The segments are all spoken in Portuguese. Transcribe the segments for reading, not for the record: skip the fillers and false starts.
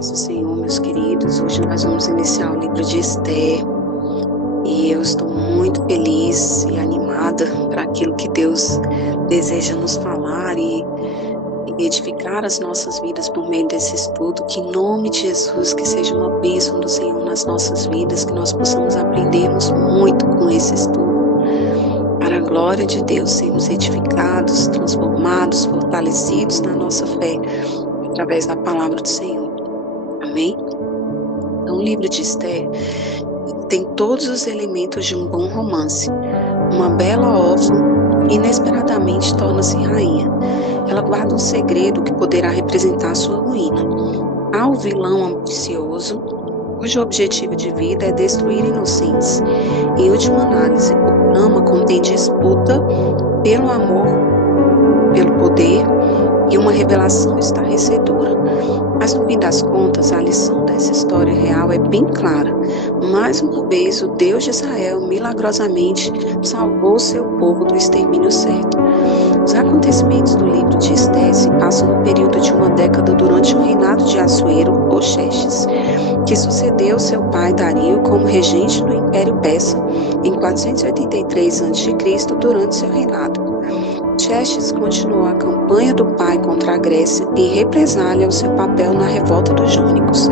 Senhor, meus queridos, hoje nós vamos iniciar o livro de Esther e eu estou muito feliz e animada para aquilo que Deus deseja nos falar e edificar as nossas vidas por meio desse estudo. Que em nome de Jesus, que seja uma bênção do Senhor nas nossas vidas, que nós possamos aprendermos muito com esse estudo. Para a glória de Deus, sermos edificados, transformados, fortalecidos na nossa fé através da palavra do Senhor. Amém? Então, o livro de Esther tem todos os elementos de um bom romance. Uma bela órfã, inesperadamente torna-se rainha. Ela guarda um segredo que poderá representar sua ruína. Há um vilão ambicioso, cujo objetivo de vida é destruir inocentes. Em última análise, o drama contém disputa pelo amor, pelo poder e uma revelação estarrecedora. Mas no fim das contas, a lição dessa história real é bem clara. Mais uma vez, o Deus de Israel milagrosamente salvou seu povo do extermínio certo. Os acontecimentos do livro de Esther se passam no período de uma década durante o reinado de Assuero, ou Xerxes, que sucedeu seu pai Dario como regente do Império Persa em 483 a.C. durante seu reinado. Xerxes continuou a campanha do pai contra a Grécia em represália ao seu papel na revolta dos Jônicos.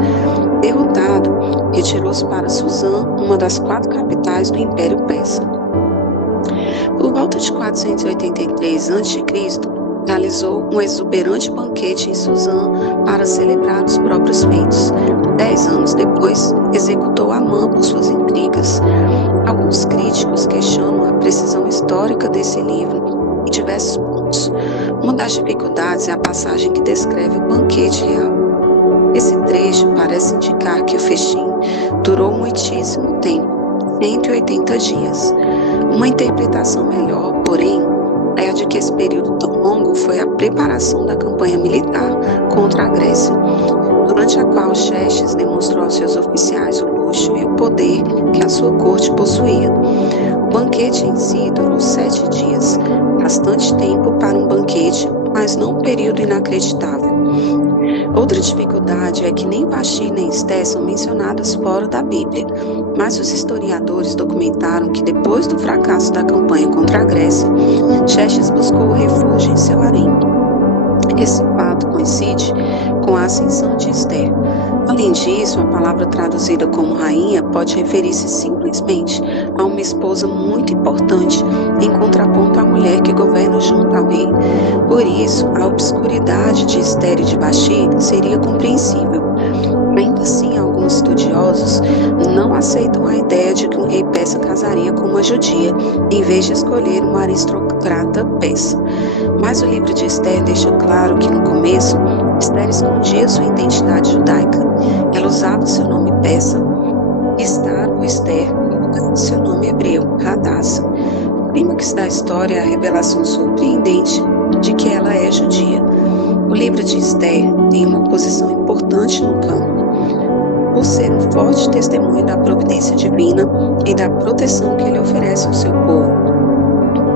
Derrotado, retirou-se para Suzã, uma das 4 capitais do Império Persa. Por volta de 483 a.C., realizou um exuberante banquete em Suzã para celebrar os próprios feitos. 10 anos depois, executou Amã por suas intrigas. Alguns críticos questionam a precisão histórica desse livro em diversos pontos. Uma das dificuldades é a passagem que descreve o banquete real. Esse trecho parece indicar que o festim durou muitíssimo tempo, 180 dias. Uma interpretação melhor, porém, é a de que esse período tão longo foi a preparação da campanha militar contra a Grécia, durante a qual Xerxes demonstrou aos seus oficiais o luxo e o poder que a sua corte possuía. O banquete em si durou 7 dias, bastante tempo para um banquete, mas não um período inacreditável. Outra dificuldade é que nem Vasti nem Esther são mencionadas fora da Bíblia, mas os historiadores documentaram que depois do fracasso da campanha contra a Grécia, Xerxes buscou refúgio em seu harém. Esse fato coincide com a ascensão de Esther. Além disso, a palavra traduzida como rainha pode referir-se simplesmente a uma esposa muito importante, em contraponto à mulher que governa junto ao rei. Por isso, a obscuridade de Esther e de Vasti seria compreensível. Ainda assim, alguns estudiosos não aceitam a ideia de que um rei persa casaria com uma judia, em vez de escolher uma aristocrata persa. Mas o livro de Esther deixa claro que, no começo, Esther escondia sua identidade judaica. Ela usava seu nome persa, Estar ou Esther, no lugar de seu nome hebreu, Hadassah. O clímax da história é a revelação surpreendente de que ela é judia. O livro de Esther tem uma posição importante no campo, por ser um forte testemunho da providência divina e da proteção que ele oferece ao seu povo.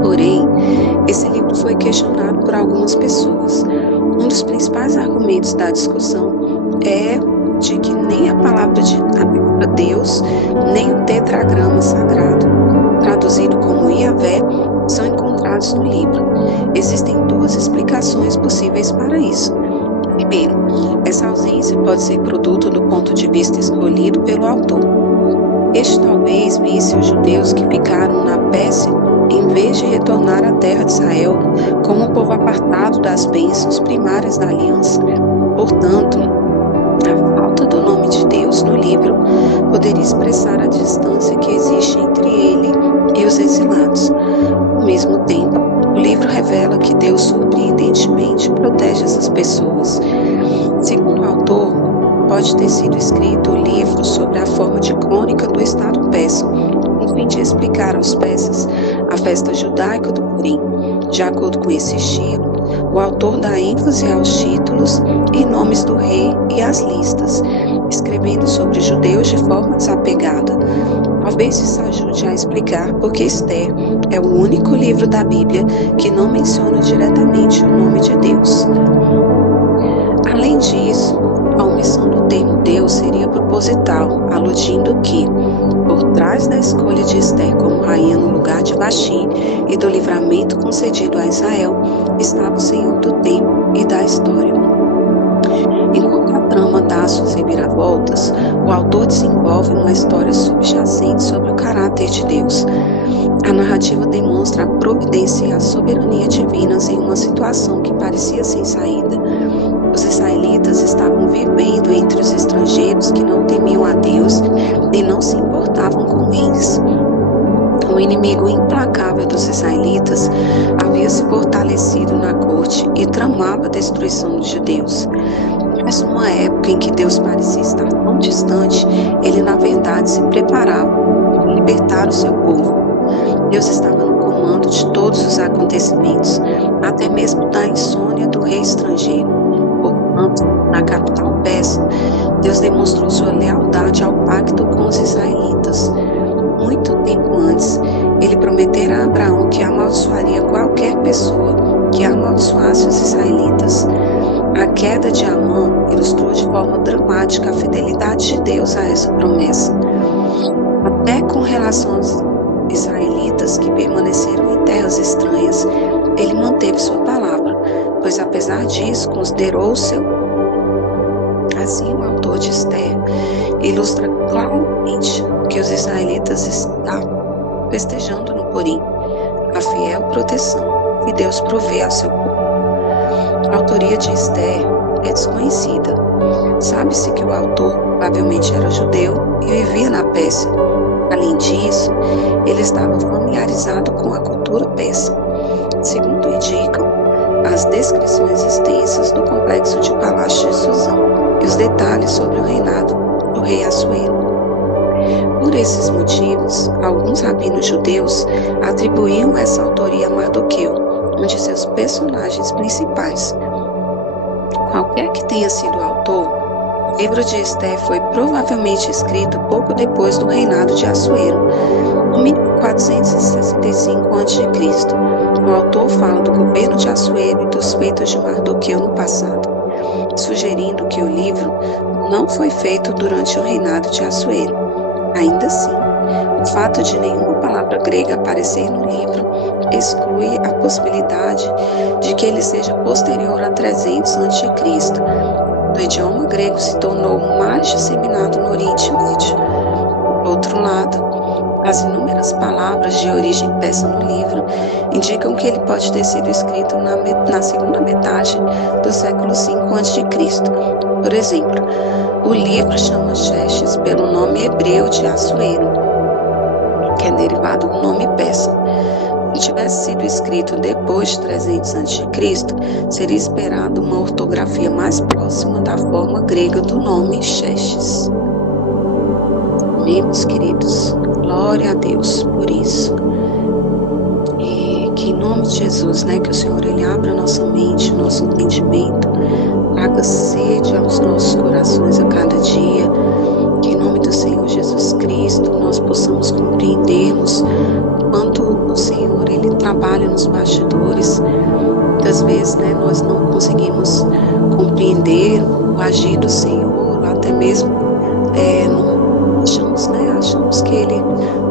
Porém, esse livro foi questionado por algumas pessoas. Um dos principais argumentos da discussão é de que nem a palavra Deus, nem o tetragrama sagrado, traduzido como Iavé, são encontrados no livro. Existem 2 explicações possíveis para isso. Primeiro, essa ausência pode ser produto do ponto de vista escolhido pelo autor. Este talvez visse os judeus que ficaram na Pérsia, em vez de retornar à terra de Israel, como um povo apartado das bênçãos primárias da aliança. Portanto, a falta do nome de Deus no livro poderia expressar a distância que existe entre ele e os exilados. Ao mesmo tempo, o livro revela que Deus surpreendentemente protege essas pessoas. Segundo o autor, pode ter sido escrito o livro sobre a forma de crônica do Estado persa, com o fim de explicar aos persas a festa judaica do Purim. De acordo com esse estilo, o autor dá ênfase aos títulos e nomes do rei e às listas, escrevendo sobre judeus de forma desapegada. Talvez isso ajude a explicar porque Esther é o único livro da Bíblia que não menciona diretamente o nome de Deus. Além disso, a omissão do termo Deus seria proposital, aludindo que, por trás da escolha de Ester como rainha no lugar de Vaxi e do livramento concedido a Israel, estava o Senhor do tempo e da história. Enquanto a trama dá suas reviravoltas, o autor desenvolve uma história subjacente sobre o caráter de Deus. A narrativa demonstra a providência e a soberania divinas em uma situação que parecia sem saída. Os israelitas estavam vivendo entre os estrangeiros que não temiam a Deus e não se importavam com eles. O inimigo implacável dos israelitas havia se fortalecido na corte e tramava a destruição dos judeus. Mas numa época em que Deus parecia estar tão distante, ele na verdade se preparava para libertar o seu povo. Deus estava no comando de todos os acontecimentos, até mesmo da insônia do rei estrangeiro. Portanto, na capital persa, Deus demonstrou sua lealdade ao pacto com os israelitas. Muito tempo antes, ele prometera a Abraão que amaldiçoaria qualquer pessoa que amaldiçoasse os israelitas. A queda de Amã ilustrou de forma dramática a fidelidade de Deus a essa promessa. Até com relação aos israelitas que permaneceram em terras estranhas, ele manteve sua palavra, pois apesar disso considerou o seu povo. Assim, o autor de Ester ilustra claramente que os israelitas estavam festejando no Purim a fiel proteção que Deus provê ao seu povo. A autoria de Ester é desconhecida. Sabe-se que o autor provavelmente era judeu e vivia na Pérsia. Além disso, ele estava familiarizado com a cultura persa. Segundo indicam as descrições extensas do complexo de palácio de Susã e os detalhes sobre o reinado do rei Assuero. Por esses motivos, alguns rabinos judeus atribuíam essa autoria a Mardoqueu, um de seus personagens principais. Qualquer que tenha sido o autor, o livro de Ester foi provavelmente escrito pouco depois do reinado de Assuero, no mínimo 465 a.C. O autor fala do governo de Assuero e dos feitos de Mardoqueu no passado, sugerindo que o livro não foi feito durante o reinado de Assuero. Ainda assim, o fato de nenhuma palavra grega aparecer no livro exclui a possibilidade de que ele seja posterior a 300 a.C. O idioma grego se tornou mais disseminado no Oriente Médio. Por outro lado, as inúmeras palavras de origem persa no livro indicam que ele pode ter sido escrito na segunda metade do século V a.C. Por exemplo, o livro chama Xerxes pelo nome hebreu de Assuero, que é derivado do nome persa. Se tivesse sido escrito depois de 300 a.C., seria esperado uma ortografia mais próxima da forma grega do nome Xerxes. Amém, meus queridos? Glória a Deus por isso. E que em nome de Jesus, que o Senhor ele abra a nossa mente, o nosso entendimento, traga sede aos nossos corações a cada dia. Que em nome do Senhor Jesus Cristo nós possamos compreendermos quanto o Senhor ele trabalha nos bastidores. Muitas vezes nós não conseguimos compreender o agir do Senhor, ou até mesmo achamos que Ele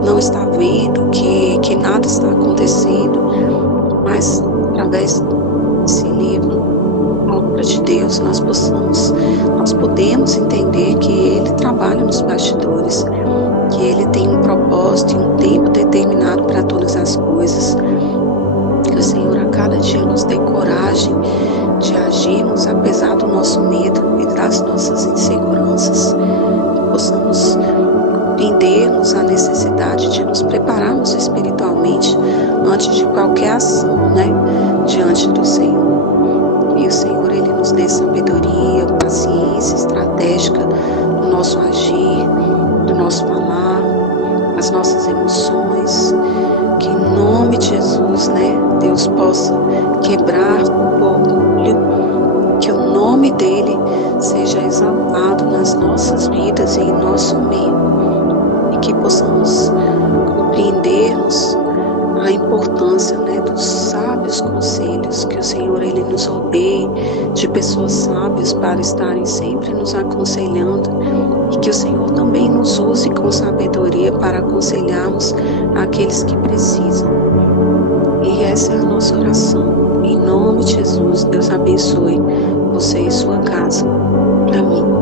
não está vendo, que nada está acontecendo, mas através desse livro, a obra de Deus, nós podemos entender que Ele trabalha nos bastidores, que Ele tem um propósito e um tempo determinado para todas as coisas. Que o Senhor a cada dia nos dê coragem de agirmos apesar do nosso medo e das nossas inseguranças. Que possamos compreendermos a necessidade de nos prepararmos espiritualmente antes de qualquer ação, diante do Senhor. E o Senhor, Ele nos dê sabedoria, paciência estratégica no nosso agir, no nosso falar, as nossas emoções. Que em nome de Jesus, Deus possa quebrar o orgulho, que o nome dEle seja exaltado nas nossas vidas e em nosso meio. E que possamos compreendermos a importância, né, dos sábios conselhos, que o Senhor ele nos rodeie de pessoas sábias para estarem sempre nos aconselhando, e que o Senhor também nos use com sabedoria para aconselharmos aqueles que precisam. E essa é a nossa oração. Em nome de Jesus, Deus abençoe você e sua casa. Amém.